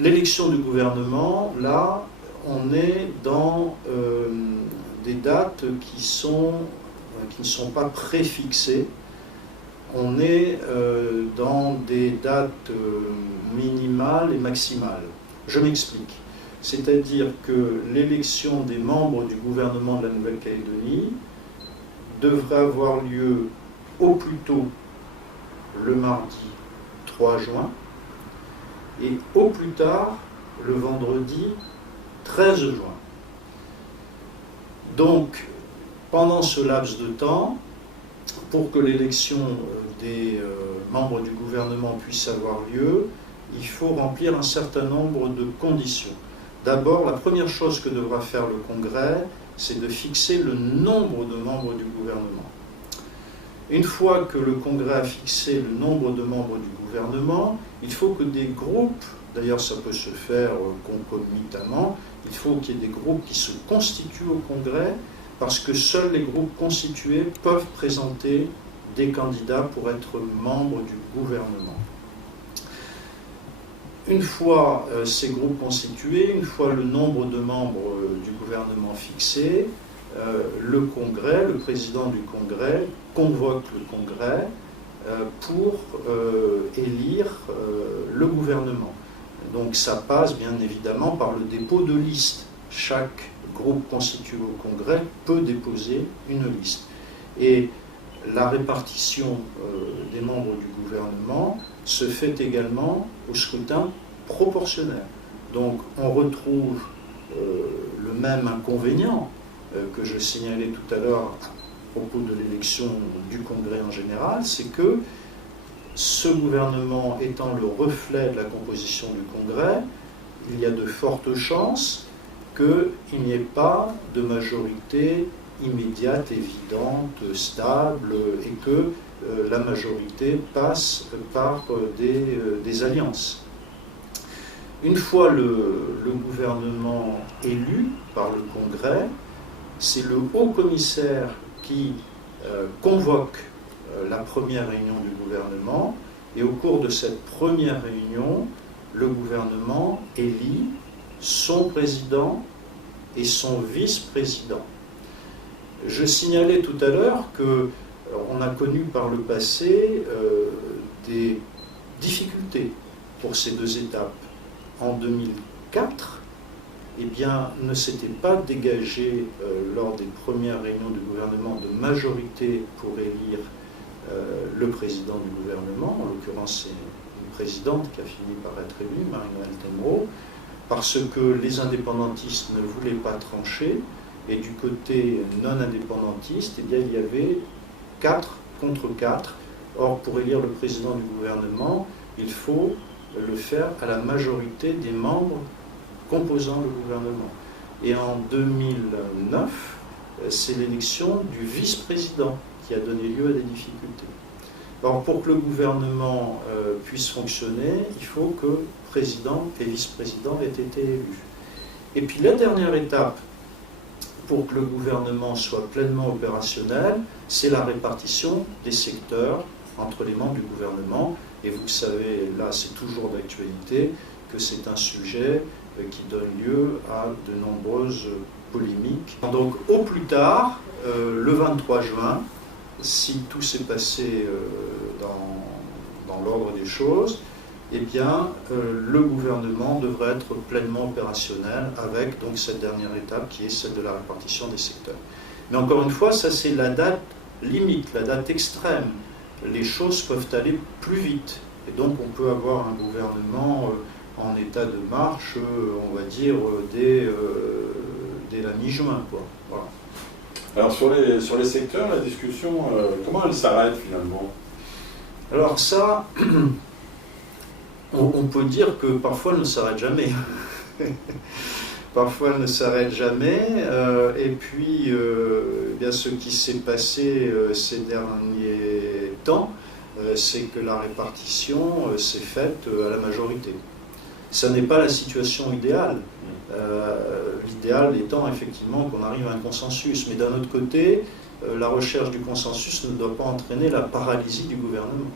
l'élection du gouvernement, là, on est dans des dates qui ne sont pas préfixées. On est dans des dates minimales et maximales. Je m'explique. C'est-à-dire que l'élection des membres du gouvernement de la Nouvelle-Calédonie devrait avoir lieu au plus tôt le mardi 3 juin et au plus tard le vendredi 13 juin. Donc, pendant ce laps de temps, pour que l'élection des membres du gouvernement puisse avoir lieu, il faut remplir un certain nombre de conditions. D'abord, la première chose que devra faire le Congrès, c'est de fixer le nombre de membres du gouvernement. Une fois que le Congrès a fixé le nombre de membres du gouvernement, il faut que des groupes, d'ailleurs ça peut se faire concomitamment, il faut qu'il y ait des groupes qui se constituent au Congrès, parce que seuls les groupes constitués peuvent présenter des candidats pour être membres du gouvernement. Une fois ces groupes constitués, une fois le nombre de membres du gouvernement fixé, le Congrès, le président du Congrès, convoque le Congrès pour élire le gouvernement. Donc ça passe bien évidemment par le dépôt de liste. Chaque groupe constitué au Congrès peut déposer une liste. Et la répartition des membres du gouvernement se fait également au scrutin proportionnel. Donc on retrouve le même inconvénient que je signalais tout à l'heure à propos de l'élection du Congrès en général, c'est que ce gouvernement étant le reflet de la composition du Congrès, il y a de fortes chances qu'il n'y ait pas de majorité immédiate, évidente, stable, et que la majorité passe par des alliances. Une fois le gouvernement élu par le Congrès, c'est le haut-commissaire qui convoque la première réunion du gouvernement, et au cours de cette première réunion, le gouvernement élit son président et son vice-président. Je signalais tout à l'heure qu'on a connu par le passé des difficultés pour ces deux étapes. En 2004, eh bien, ne s'était pas dégagé lors des premières réunions du gouvernement de majorité pour élire le président du gouvernement. En l'occurrence, c'est une présidente qui a fini par être élue, Marie-Noëlle Témreault, parce que les indépendantistes ne voulaient pas trancher, et du côté non-indépendantiste, eh bien, il y avait 4 contre 4. Or, pour élire le président du gouvernement, il faut le faire à la majorité des membres composant le gouvernement. Et en 2009, c'est l'élection du vice-président qui a donné lieu à des difficultés. Alors, pour que le gouvernement puisse fonctionner, il faut que président et vice-président aient été élus. Et puis la dernière étape pour que le gouvernement soit pleinement opérationnel, c'est la répartition des secteurs entre les membres du gouvernement. Et vous savez, là c'est toujours d'actualité, que c'est un sujet qui donne lieu à de nombreuses polémiques. Donc au plus tard, le 23 juin, si tout s'est passé dans l'ordre des choses, eh bien, le gouvernement devrait être pleinement opérationnel avec donc cette dernière étape qui est celle de la répartition des secteurs. Mais encore une fois, ça c'est la date limite, la date extrême. Les choses peuvent aller plus vite. Et donc on peut avoir un gouvernement en état de marche, on va dire, dès la mi-juin, quoi. Voilà. Alors sur les secteurs, la discussion, comment elle s'arrête finalement? Alors ça, on peut dire que parfois elle ne s'arrête jamais. Parfois elle ne s'arrête jamais. Et puis, bien, ce qui s'est passé ces derniers temps, c'est que la répartition s'est faite à la majorité. Ça n'est pas la situation idéale. L'idéal étant effectivement qu'on arrive à un consensus. Mais d'un autre côté, la recherche du consensus ne doit pas entraîner la paralysie du gouvernement.